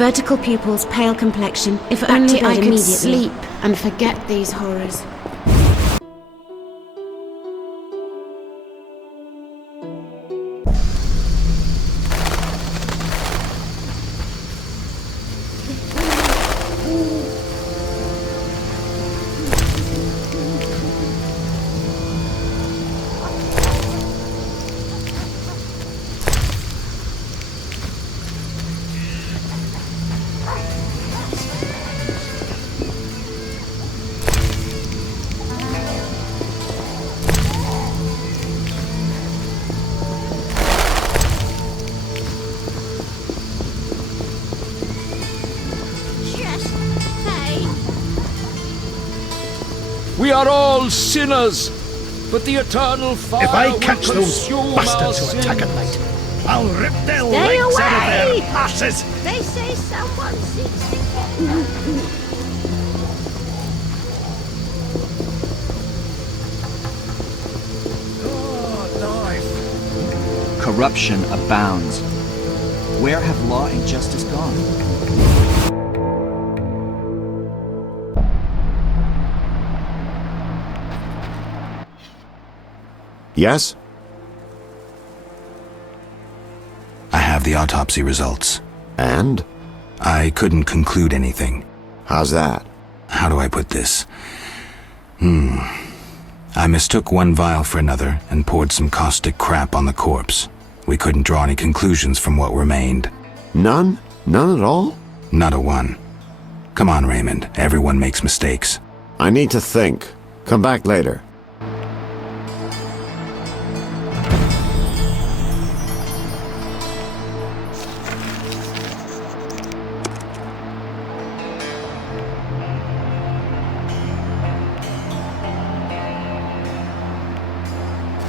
Vertical pupils, pale complexion. If only I could sleep and forget these horrors. We are all sinners, but the eternal fire If I catch will those consume bastards our who attack at sins. night, I'll rip their Stay legs out of away! their asses! They say someone seeks to get Oh, knife! Corruption abounds. Where have law and justice gone? Yes? I have the autopsy results. And? I couldn't conclude anything. How's that? How do I put this? I mistook one vial for another and poured some caustic crap on the corpse. We couldn't draw any conclusions from what remained. None? None at all? Not a one. Come on, Raymond. Everyone makes mistakes. I need to think. Come back later.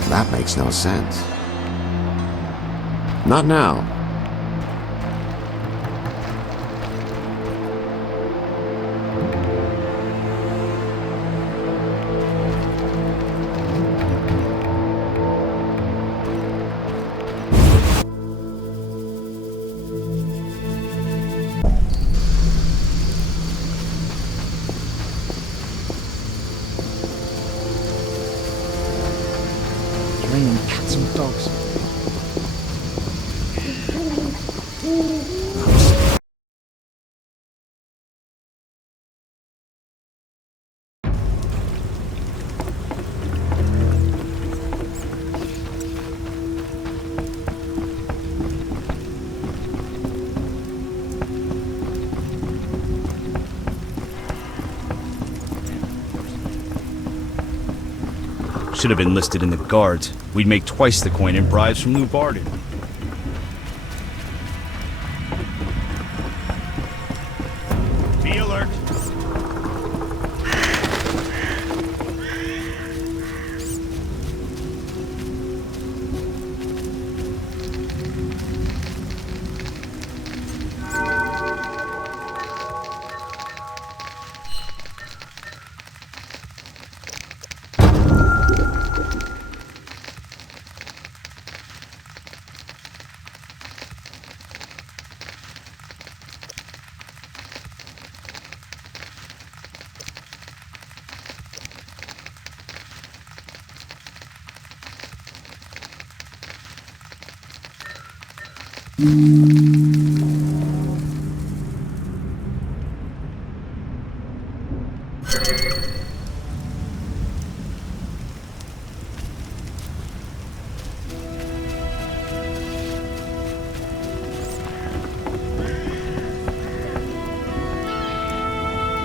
That makes no sense. Not now. Raining cats and dogs. Should have been listed in the guards. We'd make twice the coin in bribes from New Barden. Be alert.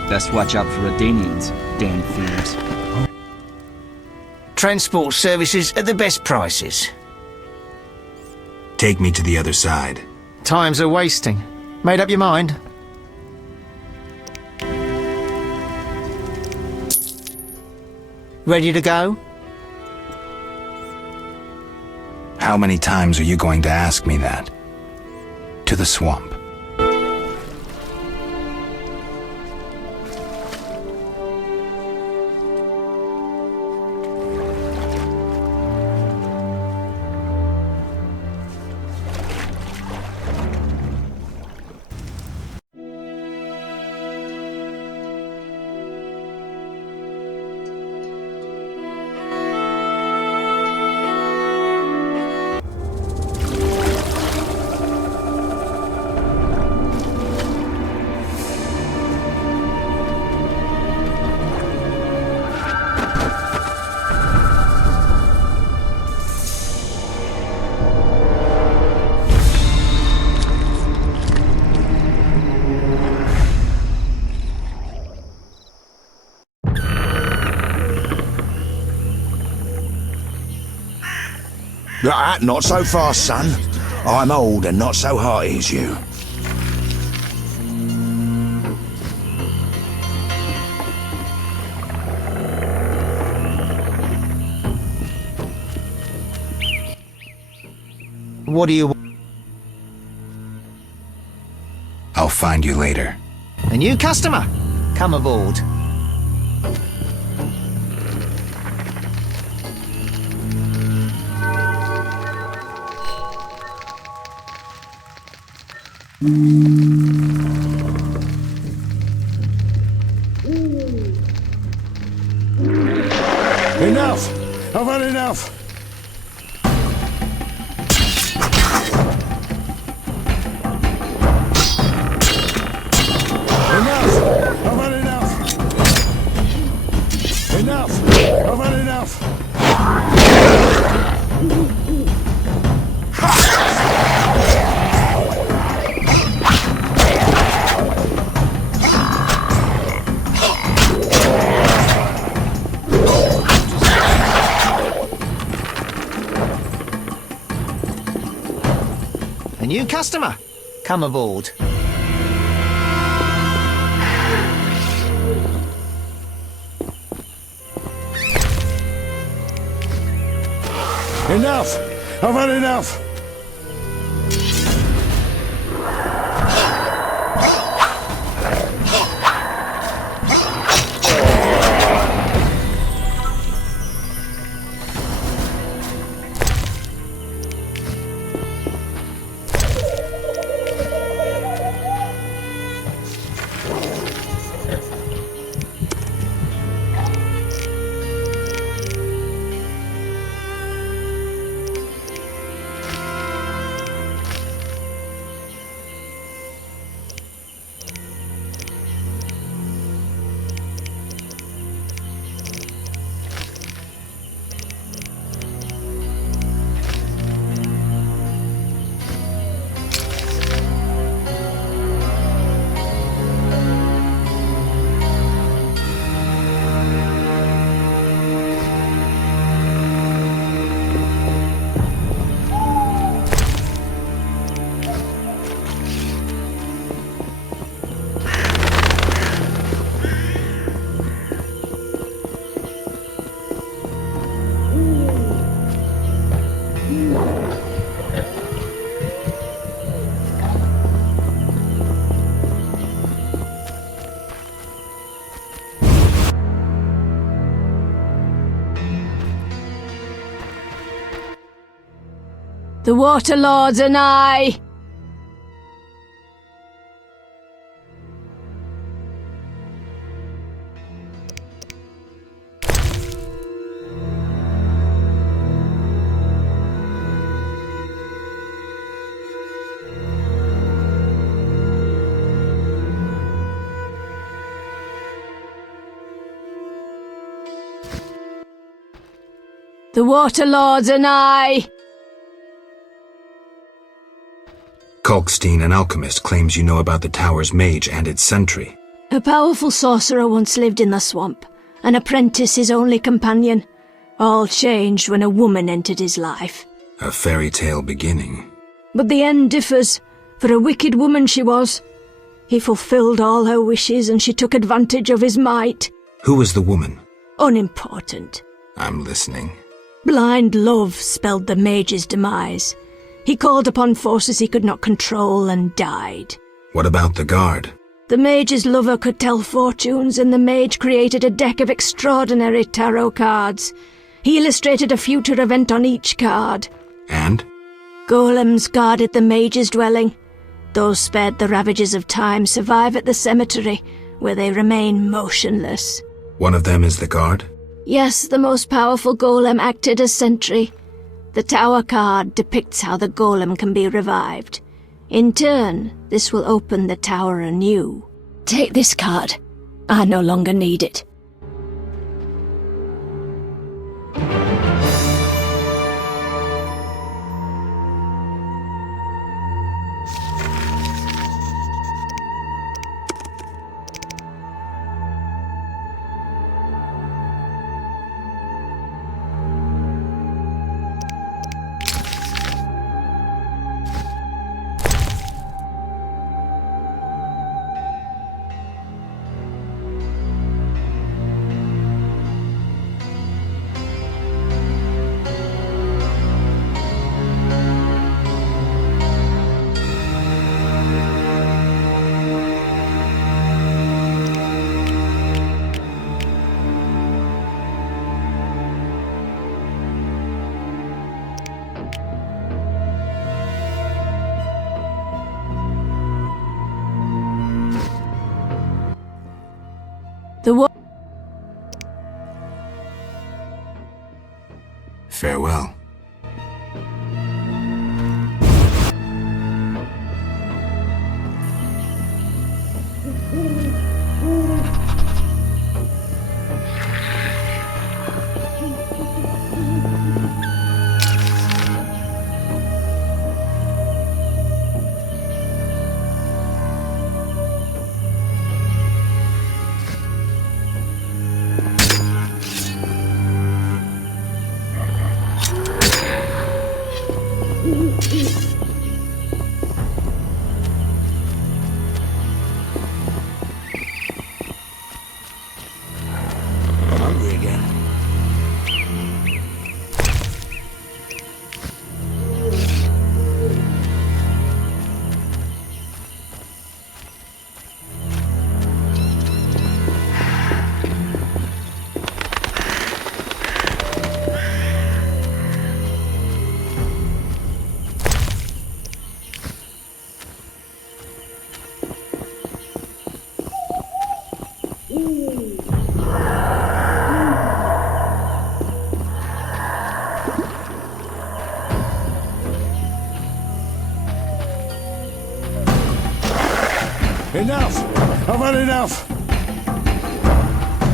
Best watch out for Adanians, damn thieves. Transport services at the best prices. Take me to the other side. Times are wasting. Made up your mind? Ready to go? How many times are you going to ask me that? To the swamp. Not so fast, son. I'm old and not so hearty as you. What do you want? I'll find you later. A new customer? Come aboard. Enough! I've had enough! Enough! I've had enough! Enough! I've had enough! A new customer? Come aboard. Enough! I've had enough! The Waterlords and I. The Waterlords and I. Kalkstein, an alchemist, claims you know about the tower's mage and its sentry. A powerful sorcerer once lived in the swamp, an apprentice his only companion. All changed when a woman entered his life. A fairy tale beginning. But the end differs, for a wicked woman she was. He fulfilled all her wishes and she took advantage of his might. Who was the woman? Unimportant. I'm listening. Blind love spelled the mage's demise. He called upon forces he could not control and died. What about the guard? The mage's lover could tell fortunes, and the mage created a deck of extraordinary tarot cards. He illustrated a future event on each card. And? Golems guarded the mage's dwelling. Those spared the ravages of time survive at the cemetery, where they remain motionless. One of them is the guard? Yes, the most powerful golem acted as sentry. The tower card depicts how the golem can be revived. In turn, this will open the tower anew. Take this card. I no longer need it. The war. Farewell. I'm hungry again. Enough! I've had enough!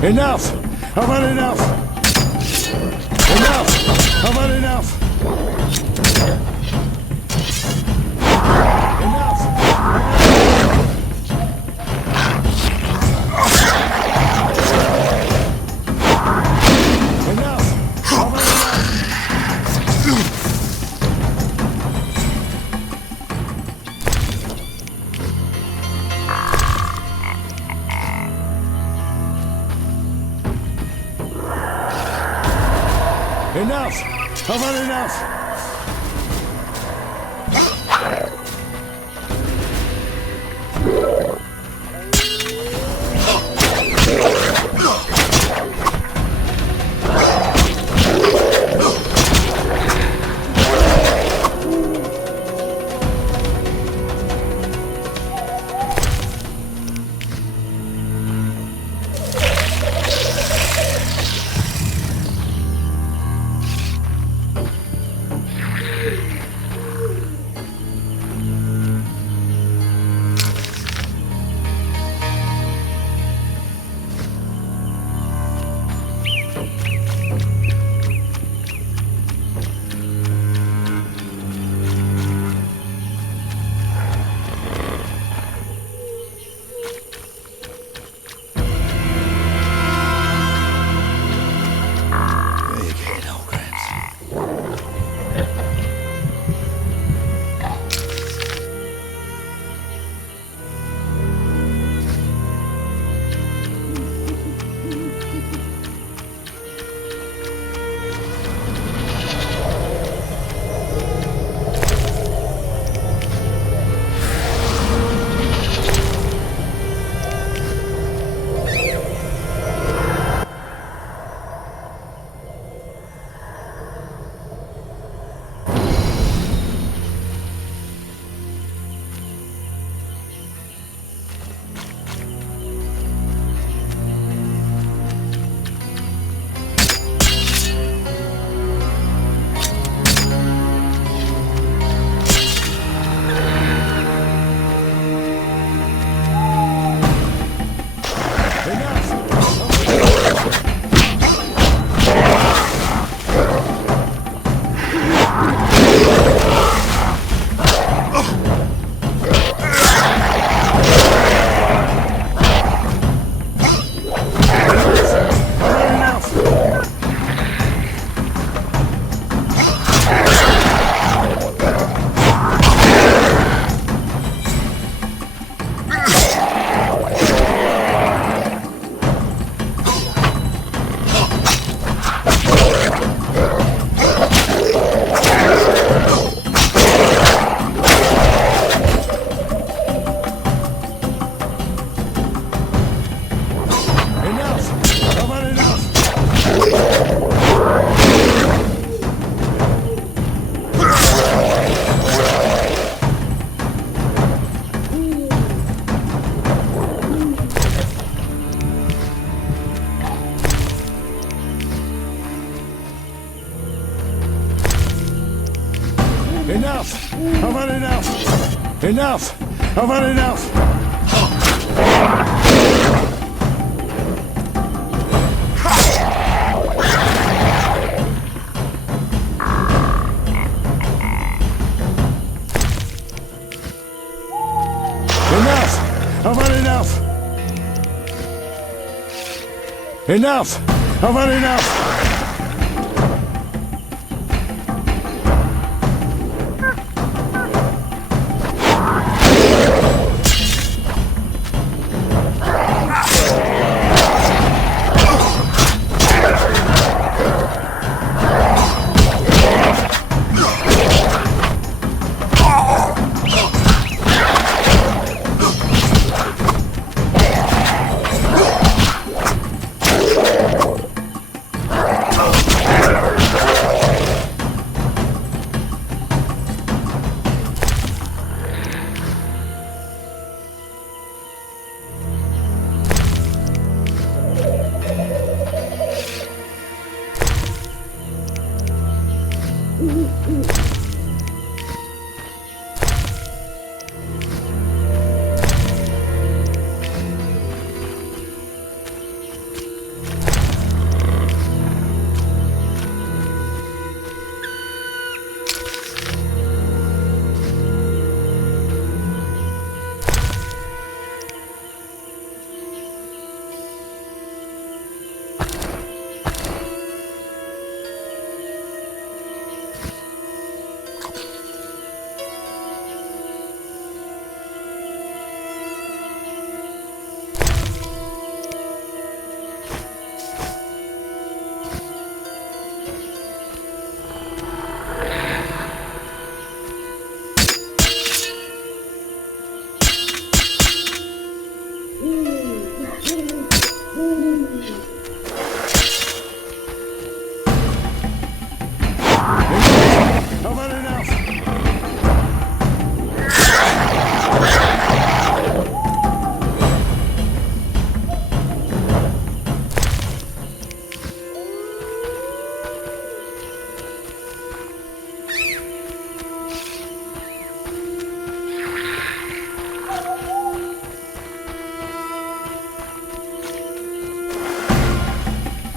Enough! I've had enough! Enough! I've had enough! Enough! Enough! I've had enough! I've had enough! I've had enough! Enough! I've had enough! Enough! I've had enough! Enough! I've had enough!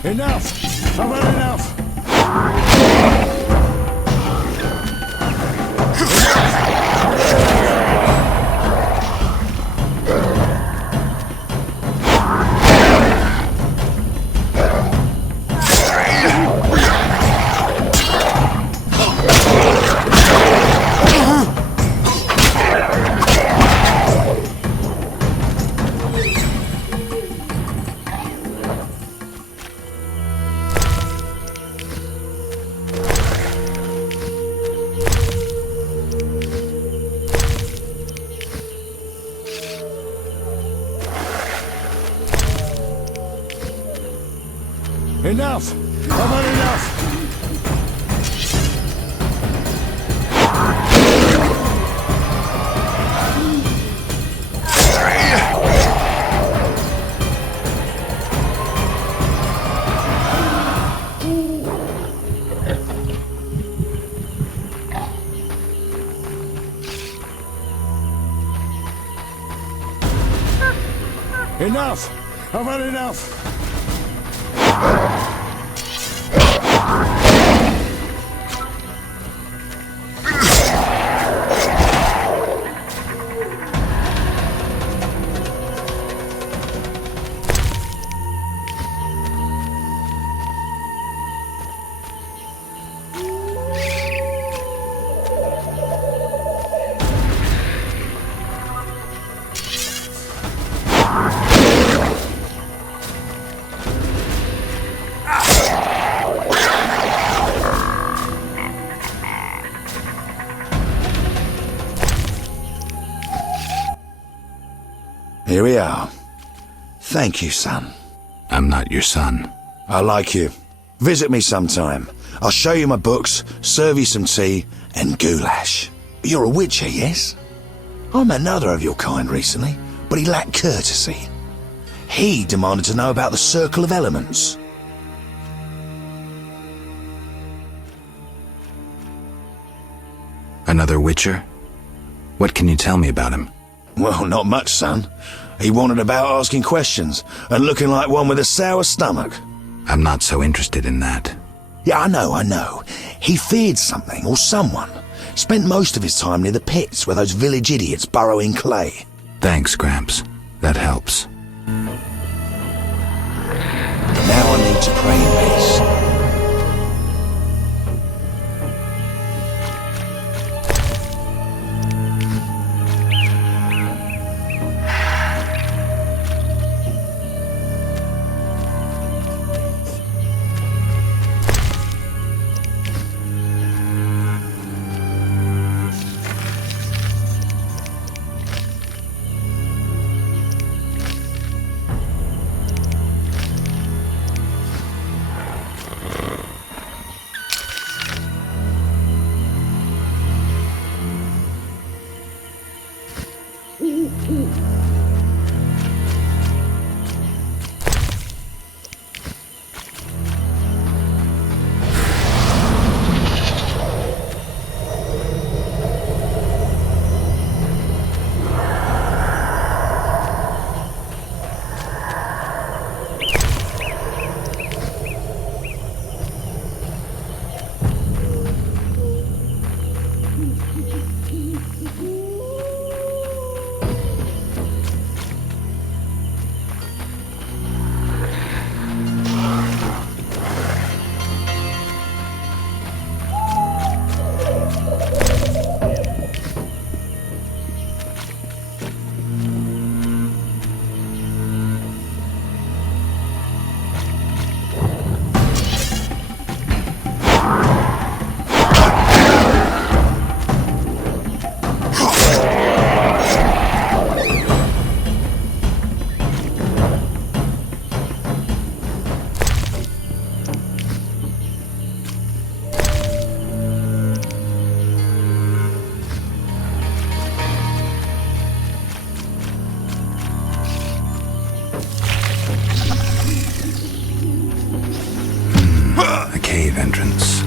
Enough! I've had enough! Enough! I've had enough! Enough! I've had enough! Here we are. Thank you, son. I'm not your son. I like you. Visit me sometime. I'll show you my books, serve you some tea, and goulash. You're a witcher, yes? I met another of your kind recently, but he lacked courtesy. He demanded to know about the Circle of Elements. A Another Witcher? What can you tell me about him? Well, not much, son. He wandered about asking questions and looking like one with a sour stomach. I'm not so interested in that. Yeah, I know. He feared something or someone. Spent most of his time near the pits where those village idiots burrow in clay. Thanks, Gramps. That helps. Now I need to pray in peace. Cave entrance.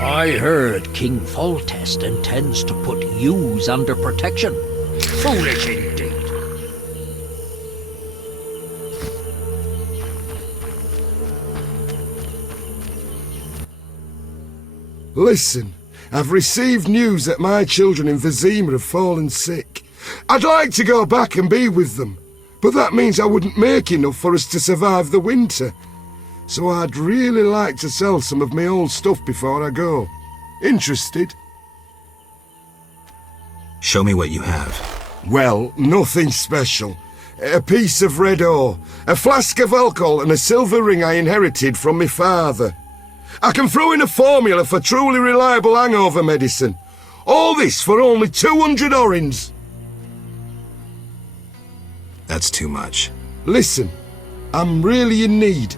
I heard King Foltest intends to put yous under protection. Foolish indeed. Listen, I've received news that my children in Vizima have fallen sick. I'd like to go back and be with them, but that means I wouldn't make enough for us to survive the winter. So I'd really like to sell some of my old stuff before I go. Interested? Show me what you have. Well, nothing special. A piece of red ore, a flask of alcohol and a silver ring I inherited from my father. I can throw in a formula for truly reliable hangover medicine. All this for only 200 orins. That's too much. Listen, I'm really in need.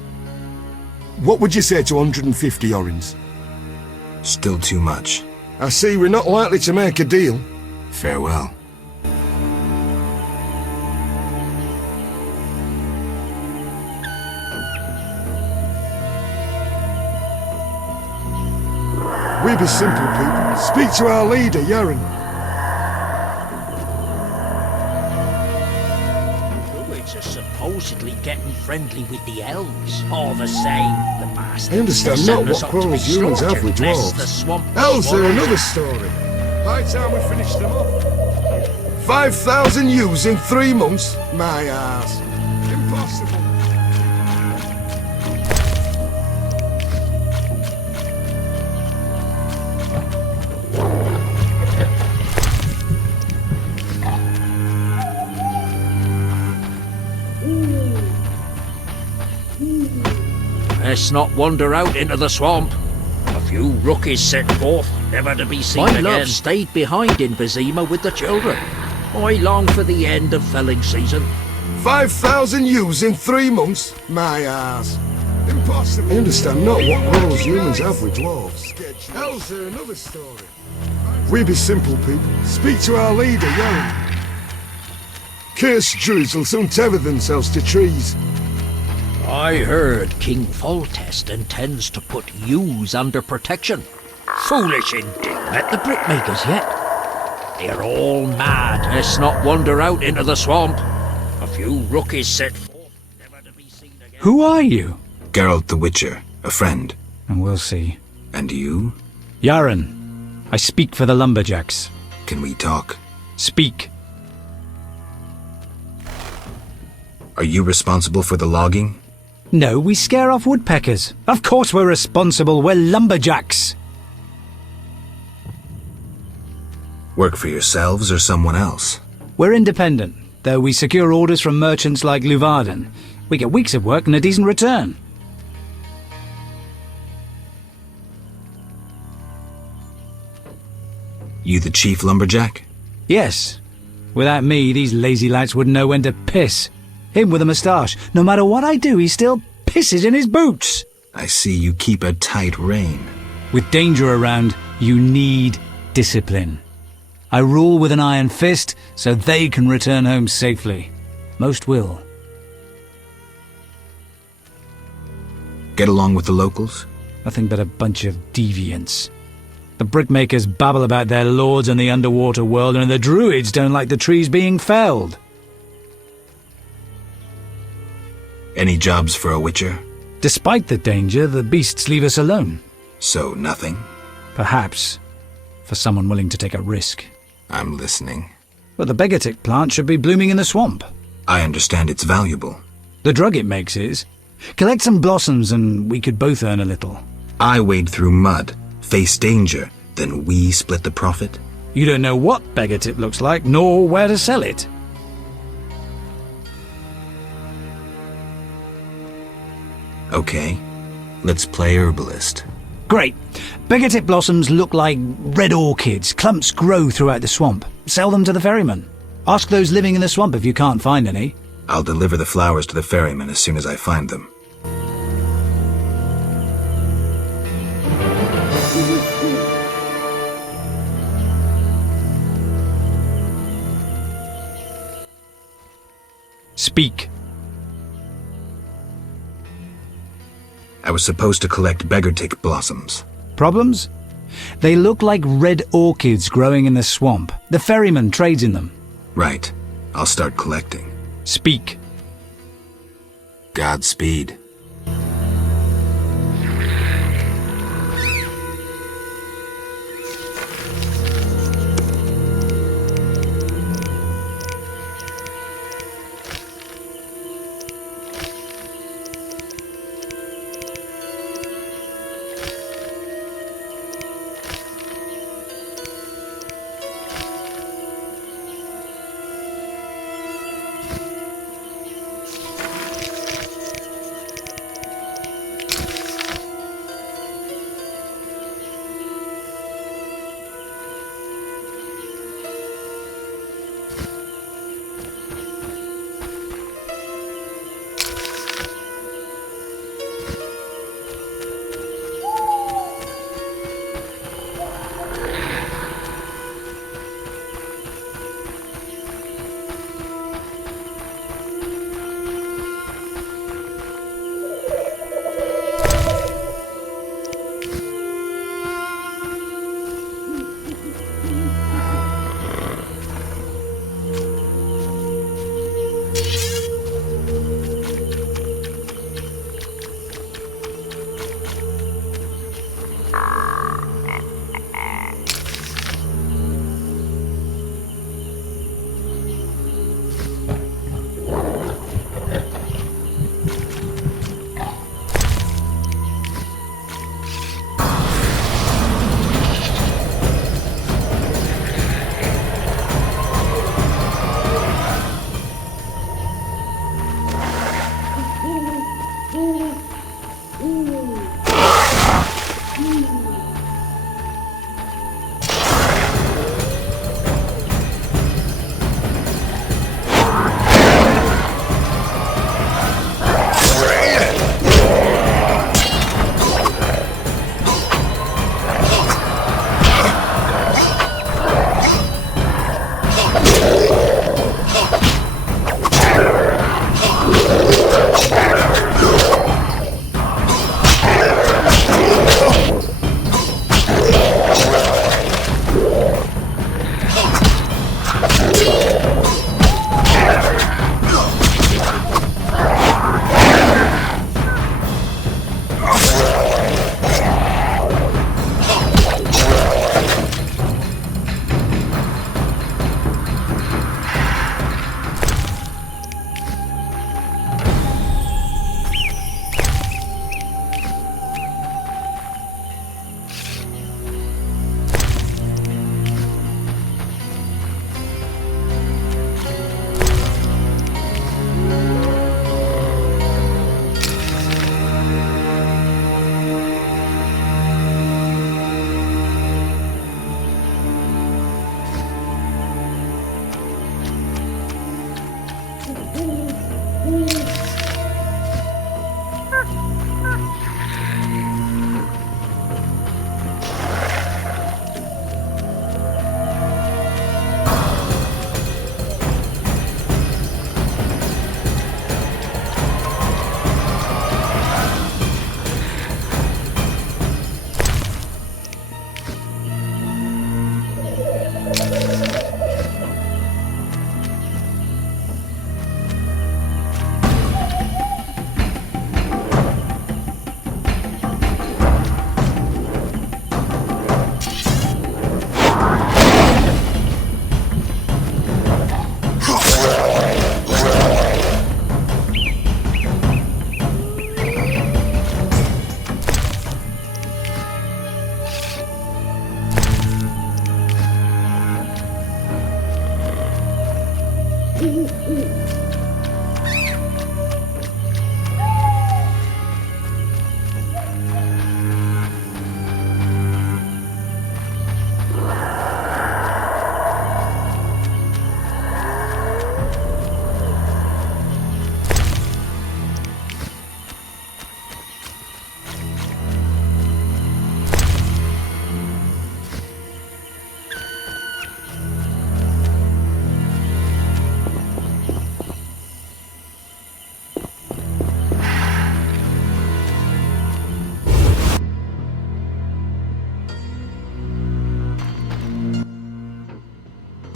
What would you say to 150 orins? Still too much. I see we're not likely to make a deal. Farewell. We be simple people. Speak to our leader, Yaren. Druids are supposedly getting friendly with the elves. All the same, the bastards. I understand not what quarrels humans have with dwarves. Elves are another story. High time we finish them off. 5,000 ewes in 3 months? My ass. Impossible. Let's not wander out into the swamp. A few rookies set forth, never to be seen again. My love stayed behind in Vizima with the children. I long for the end of felling season. 5,000 ewes in 3 months? My ass. Impossible. I understand not what quarrels humans have with dwarves. Elves are another story. We be simple people. Speak to our leader, Yaren. Cursed druids will soon tether themselves to trees. I heard King Foltest intends to put yous under protection. Foolish indeed. Met the brickmakers yet? They're all mad. Let's not wander out into the swamp. A few rookies set forth, never to be seen again. Who are you? Geralt the Witcher, a friend. And we'll see. And you? Yaren, I speak for the lumberjacks. Can we talk? Speak. Are you responsible for the logging? No, we scare off woodpeckers. Of course we're responsible. We're lumberjacks. Work for yourselves or someone else? We're independent, though we secure orders from merchants like Luvarden. We get weeks of work and a decent return. You the chief lumberjack? Yes. Without me, these lazy lads wouldn't know when to piss. Him with a moustache. No matter what I do, he still pisses in his boots. I see you keep a tight rein. With danger around, you need discipline. I rule with an iron fist, so they can return home safely. Most will. Get along with the locals? Nothing but a bunch of deviants. The brickmakers babble about their lords and the underwater world, and the druids don't like the trees being felled. Any jobs for a witcher? Despite the danger, the beasts leave us alone. So nothing? Perhaps. For someone willing to take a risk. I'm listening. But the Begatic plant should be blooming in the swamp. I understand it's valuable. The drug it makes is. Collect some blossoms and we could both earn a little. I wade through mud, face danger, then we split the profit? You don't know what Begatip looks like, nor where to sell it. Okay, let's play herbalist. Great. Begatip blossoms look like red orchids. Clumps grow throughout the swamp. Sell them to the ferryman. Ask those living in the swamp if you can't find any. I'll deliver the flowers to the ferryman as soon as I find them. Speak. I was supposed to collect beggartick blossoms. Problems? They look like red orchids growing in the swamp. The ferryman trades in them. Right. I'll start collecting. Speak. Godspeed.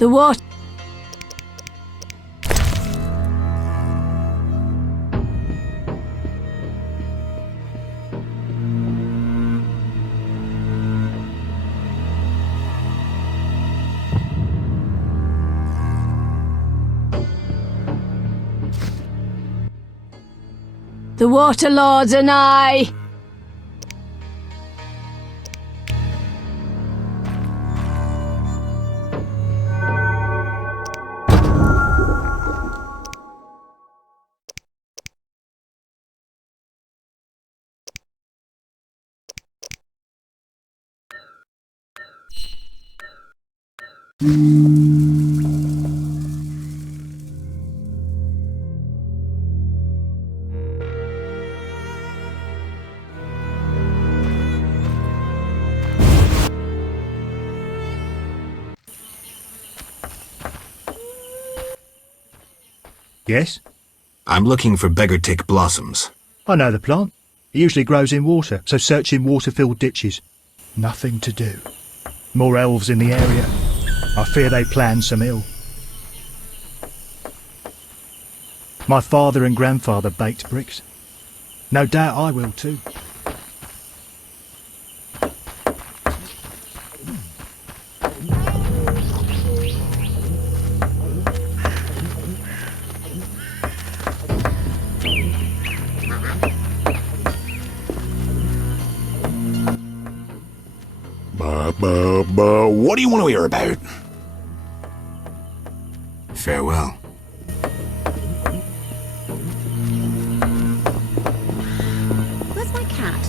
The what? The Water Lords and I. Yes? I'm looking for beggar-tick blossoms. I know the plant. It usually grows in water, so search in water-filled ditches. Nothing to do. More elves in the area. I fear they plan some ill. My father and grandfather baked bricks. No doubt I will too. What do you want to hear about? Farewell. Where's my cat?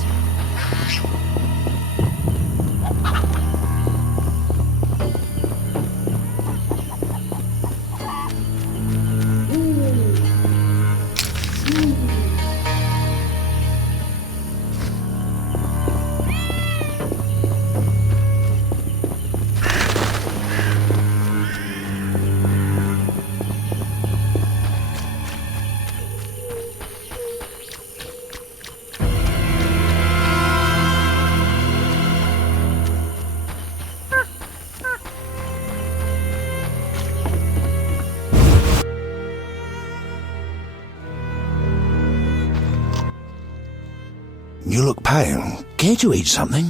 You look pale. Care to eat something?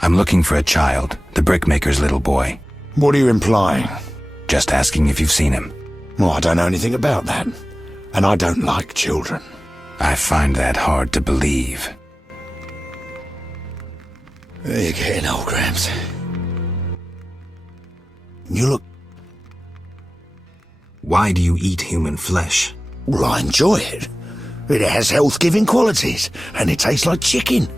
I'm looking for a child, the brickmaker's little boy. What are you implying? Just asking if you've seen him. Well, I don't know anything about that. And I don't like children. I find that hard to believe. You're getting old, Gramps. You look... Why do you eat human flesh? Well, I enjoy it. It has health-giving qualities, and it tastes like chicken.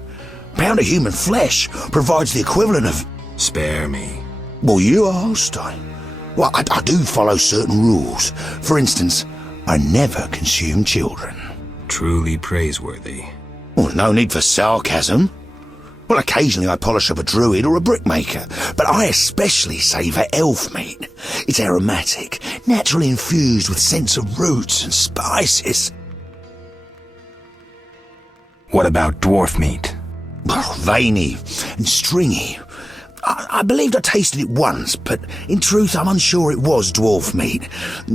A pound of human flesh provides the equivalent of... Spare me. Well, you asked. I do follow certain rules. For instance, I never consume children. Truly praiseworthy. Well, no need for sarcasm. Well, occasionally I polish up a druid or a brickmaker, but I especially savour elf meat. It's aromatic, naturally infused with scents of roots and spices. What about dwarf meat? Oh, veiny and stringy. I believed I tasted it once, but in truth I'm unsure it was dwarf meat.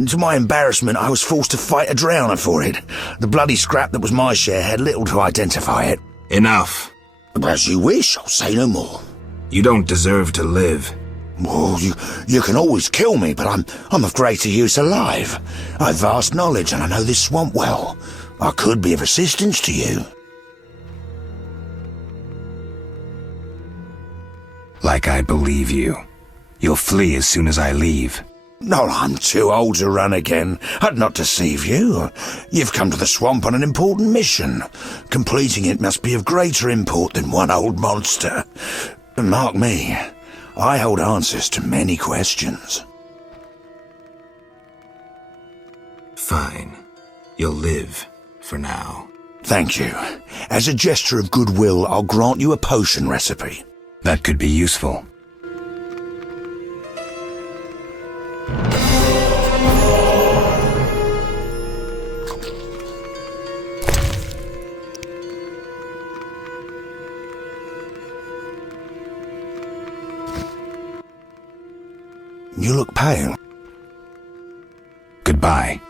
To my embarrassment, I was forced to fight a drowner for it. The bloody scrap that was my share had little to identify it. Enough. As you wish, I'll say no more. You don't deserve to live. Well, you can always kill me, but I'm of greater use alive. I've vast knowledge and I know this swamp well. I could be of assistance to you. Like I believe you. You'll flee as soon as I leave. No, I'm too old to run again. I'd not deceive you. You've come to the swamp on an important mission. Completing it must be of greater import than one old monster. Mark me, I hold answers to many questions. Fine. You'll live, for now. Thank you. As a gesture of goodwill, I'll grant you a potion recipe. That could be useful. You look pale. Goodbye.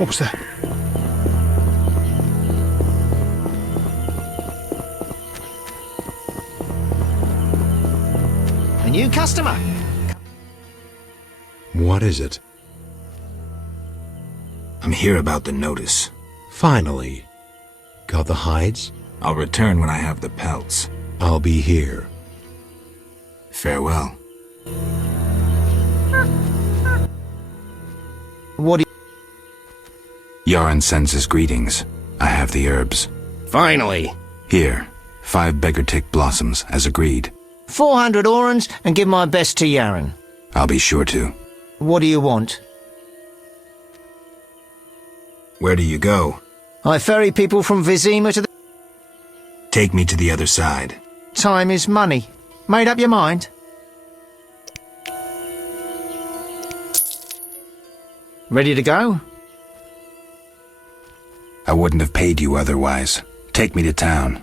What was that? A new customer. What is it? I'm here about the notice. Finally. Got the hides? I'll return when I have the pelts. I'll be here. Farewell. What do you... Yaron sends his greetings. I have the herbs. Finally. Here, 5 beggar tick blossoms, as agreed. 400 orans and give my best to Yaron. I'll be sure to. What do you want? Where do you go? I ferry people from Vizima to the... Take me to the other side. Time is money. Made up your mind? Ready to go? I wouldn't have paid you otherwise. Take me to town.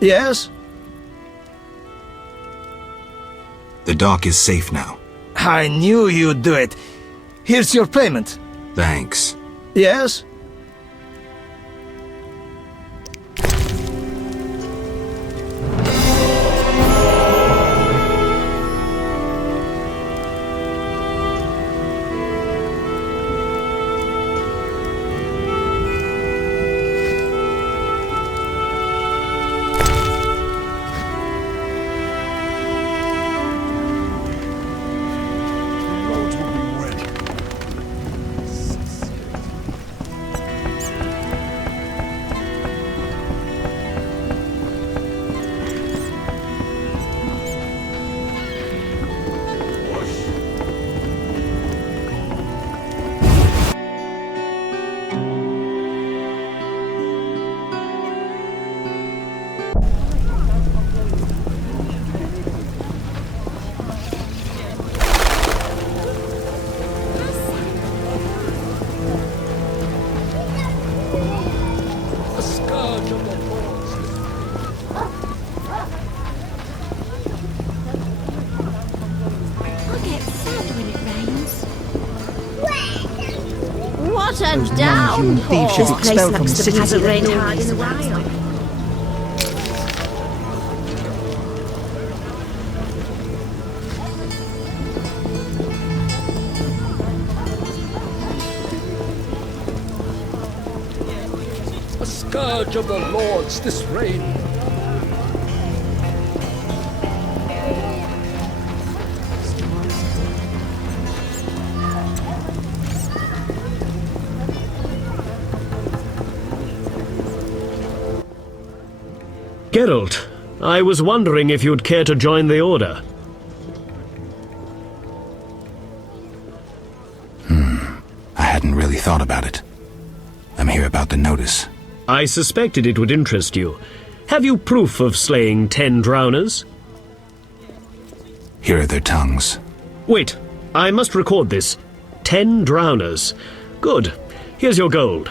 Yes? The dock is safe now. I knew you'd do it. Here's your payment. Thanks. Yes? What a downpour! Should be expelled from the city. Hasn't rained hard in a while. A scourge of the lords, this rain. Geralt, I was wondering if you'd care to join the Order. I hadn't really thought about it. I'm here about the notice. I suspected it would interest you. Have you proof of slaying 10 drowners? Here are their tongues. Wait, I must record this. 10 drowners. Good. Here's your gold.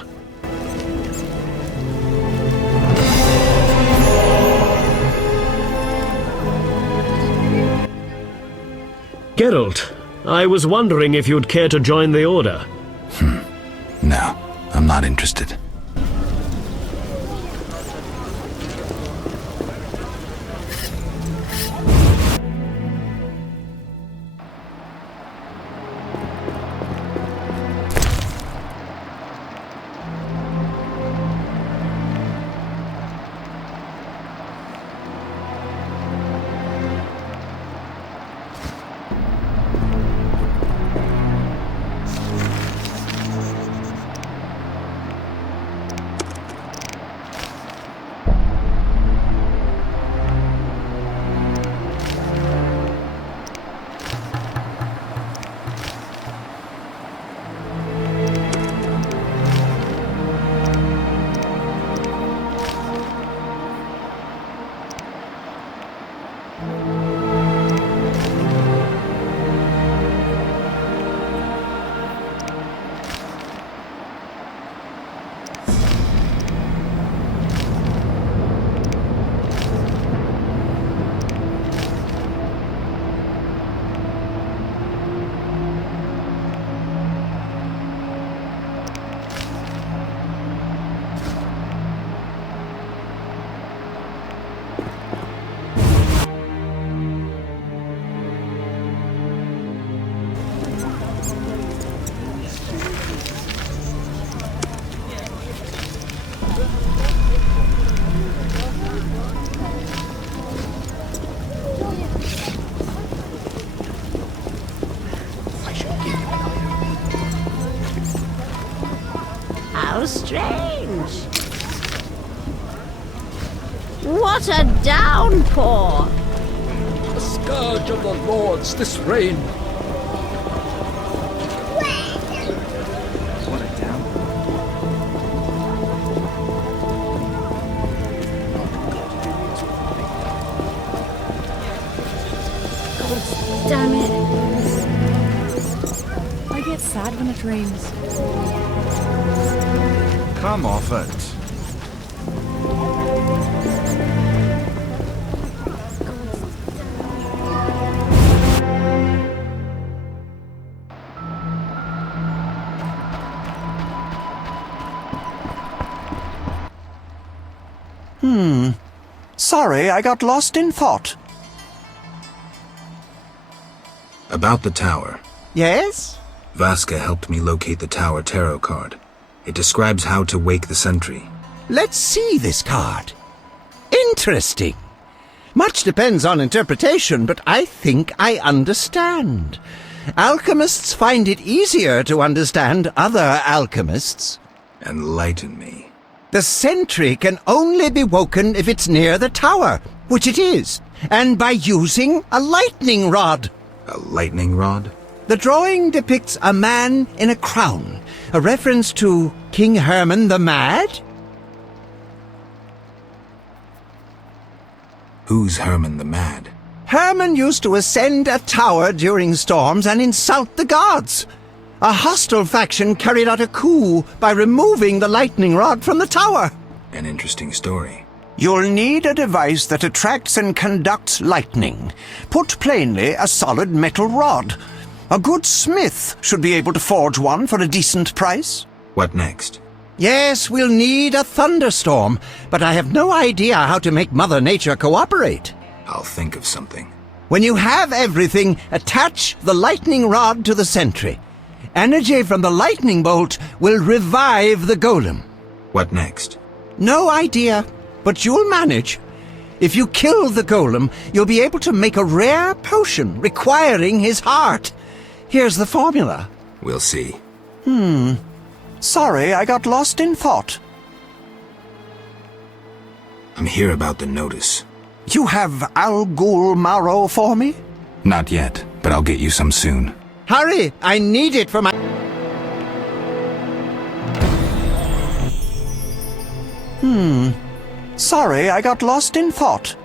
Geralt, I was wondering if you'd care to join the Order. No, I'm not interested. strange. What a downpour! The scourge of the Lord's this rain. What a downpour. Damn it. I get sad when it rains. Come off it. Sorry, I got lost in thought. About the tower. Yes? Vasca helped me locate the tower tarot card. It describes how to wake the sentry. Let's see this card. Interesting. Much depends on interpretation, but I think I understand. Alchemists find it easier to understand other alchemists. Enlighten me. The sentry can only be woken if it's near the tower, which it is, and by using a lightning rod. A lightning rod? The drawing depicts a man in a crown, a reference to King Herman the Mad? Who's Herman the Mad? Herman used to ascend a tower during storms and insult the gods. A hostile faction carried out a coup by removing the lightning rod from the tower. An interesting story. You'll need a device that attracts and conducts lightning. Put plainly, a solid metal rod. A good smith should be able to forge one for a decent price. What next? Yes, we'll need a thunderstorm, but I have no idea how to make Mother Nature cooperate. I'll think of something. When you have everything, attach the lightning rod to the sentry. Energy from the lightning bolt will revive the golem. What next? No idea, but you'll manage. If you kill the golem, you'll be able to make a rare potion requiring his heart. Here's the formula. We'll see. Sorry, I got lost in thought. I'm here about the notice. You have Al Ghul marrow for me? Not yet, but I'll get you some soon. Hurry! I need it for my... Sorry, I got lost in thought.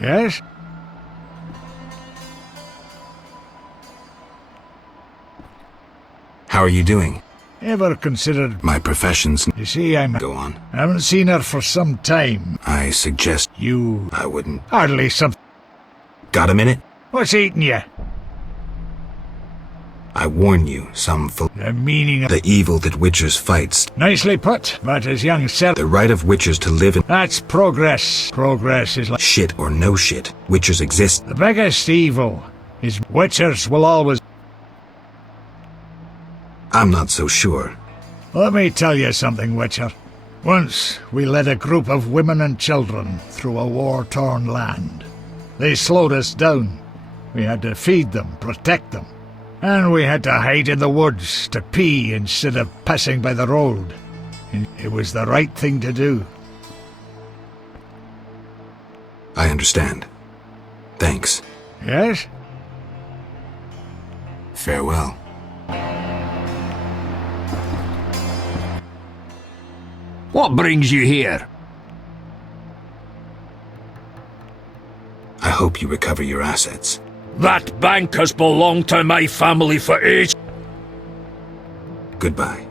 Yes? How are you doing? Ever considered... My profession's... You see, Go on. I haven't seen her for some time. I suggest... You... I wouldn't... Hardly some... Got a minute? What's eating you? I warn you, some The meaning of... The evil that witchers fights. Nicely put, but as young Sir... The right of witchers to live in... That's progress. Progress is like... Shit or no shit. Witchers exist. The biggest evil is witchers will always... I'm not so sure. Let me tell you something, Witcher. Once, we led a group of women and children through a war-torn land. They slowed us down. We had to feed them, protect them. And we had to hide in the woods to pee instead of passing by the road. And it was the right thing to do. I understand. Thanks. Yes? Farewell. What brings you here? I hope you recover your assets. That bank has belonged to my family for ages. Goodbye.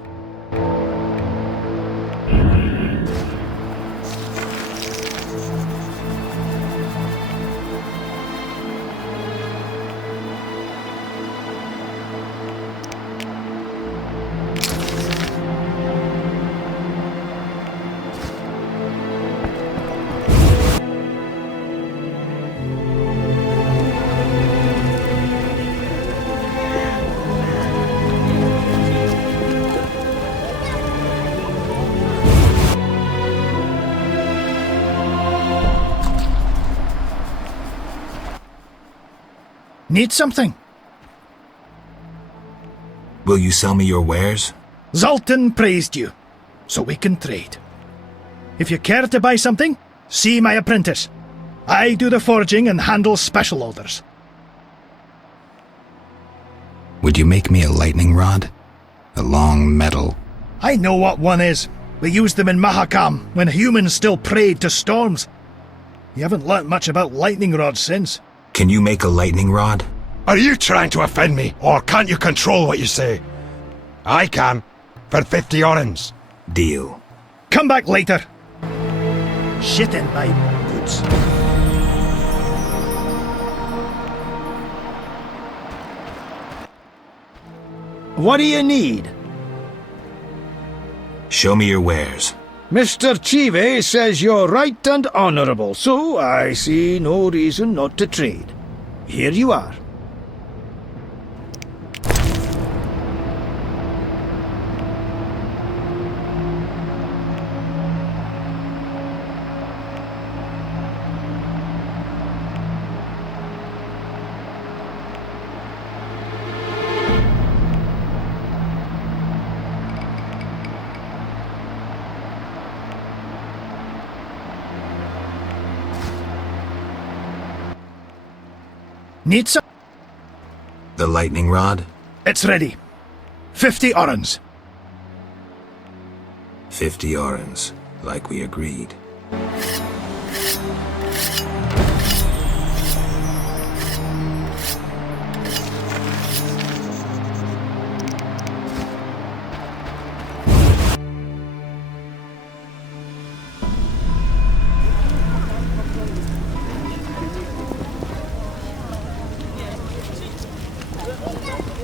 Need something? Will you sell me your wares? Zoltan praised you, so we can trade. If you care to buy something, see my apprentice. I do the forging and handle special orders. Would you make me a lightning rod? A long metal... I know what one is. We used them in Mahakam when humans still prayed to storms. You haven't learnt much about lightning rods since. Can you make a lightning rod? Are you trying to offend me, or can't you control what you say? I can, for 50 orens. Deal. Come back later. Shit in my boots. What do you need? Show me your wares. Mr. Chive says you're right and honourable, so I see no reason not to trade. Here you are. Need some? The lightning rod? It's ready. 50 orens. 50 orens, like we agreed.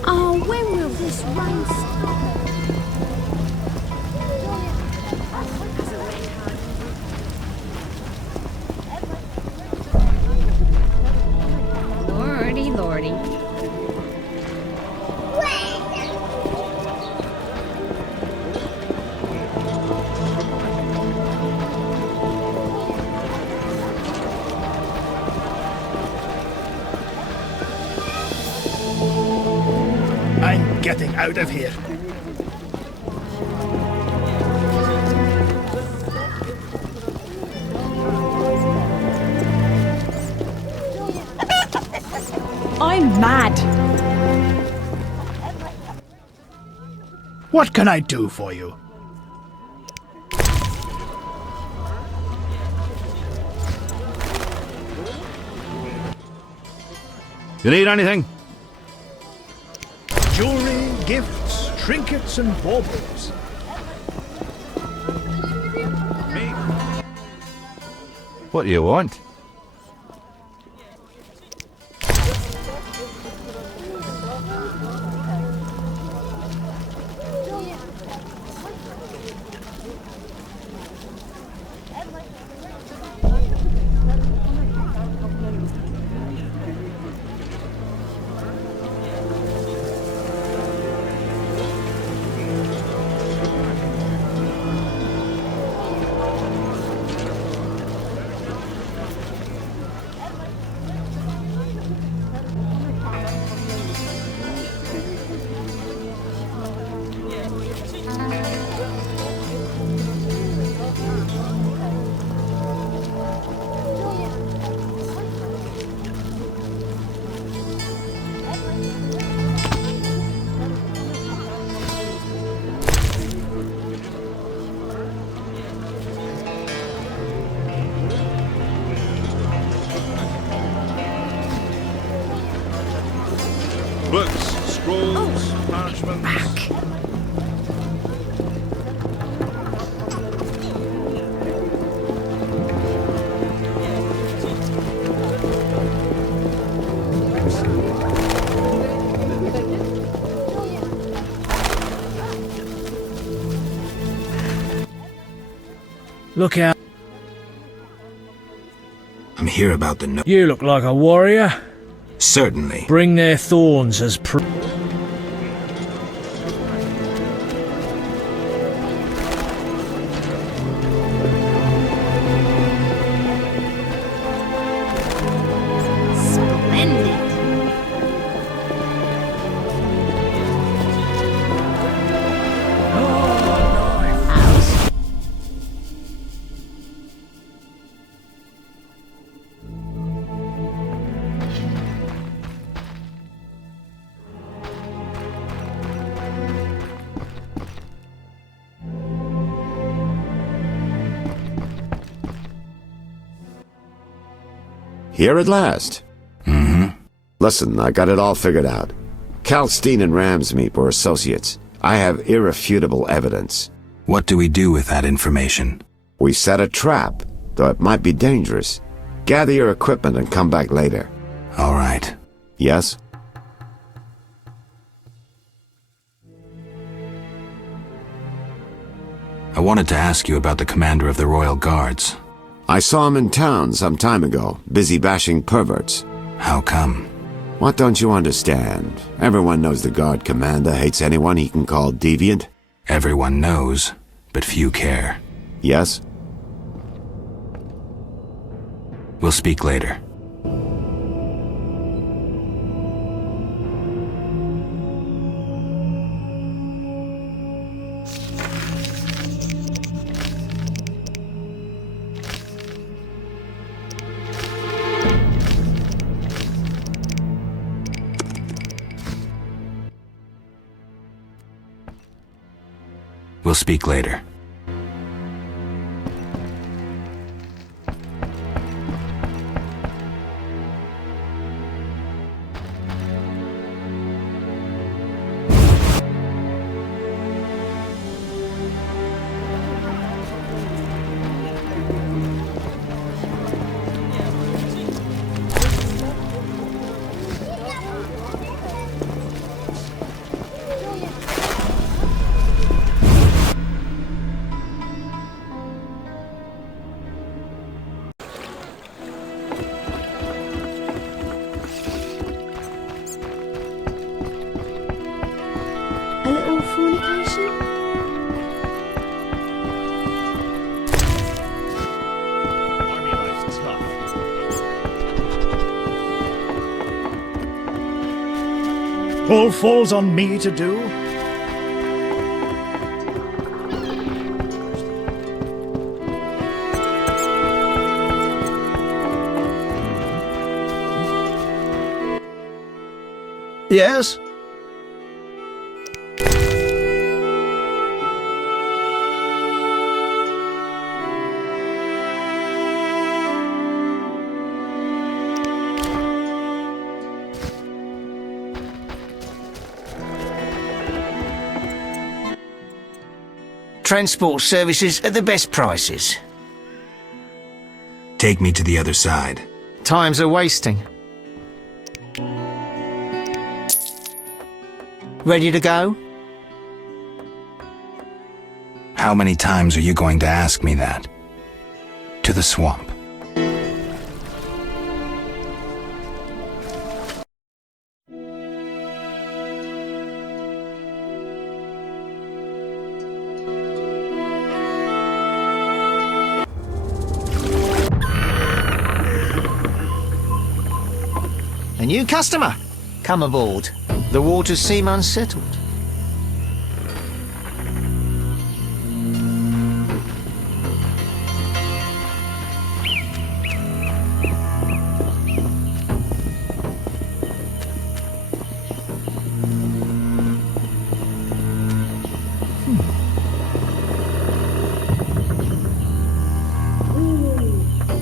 Oh, when will this rain stop? Lordy, lordy. I'm getting out of here. I'm mad. What can I do for you? You need anything? Jewelry, gifts, trinkets and baubles. What do you want? Books, scrolls, parchments. Look out. I'm here about the note. You look like a warrior. Certainly. Bring their thorns as proof. Here at last. Mm-hmm. Listen, I got it all figured out. Kalstein and Ramsmeet were associates. I have irrefutable evidence. What do we do with that information? We set a trap, though it might be dangerous. Gather your equipment and come back later. All right. Yes? I wanted to ask you about the commander of the Royal Guards. I saw him in town some time ago, busy bashing perverts. How come? What don't you understand? Everyone knows the Guard commander hates anyone he can call deviant. Everyone knows, but few care. Yes? We'll speak later. We'll speak later. A little fornication? Army life's tough. All falls on me to do. Yes? Transport services at the best prices. Take me to the other side. Times are wasting. Ready to go? How many times are you going to ask me that? To the swamp. A new customer. Come aboard. The waters seem unsettled.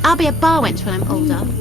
I'll be a bar wench when I'm older.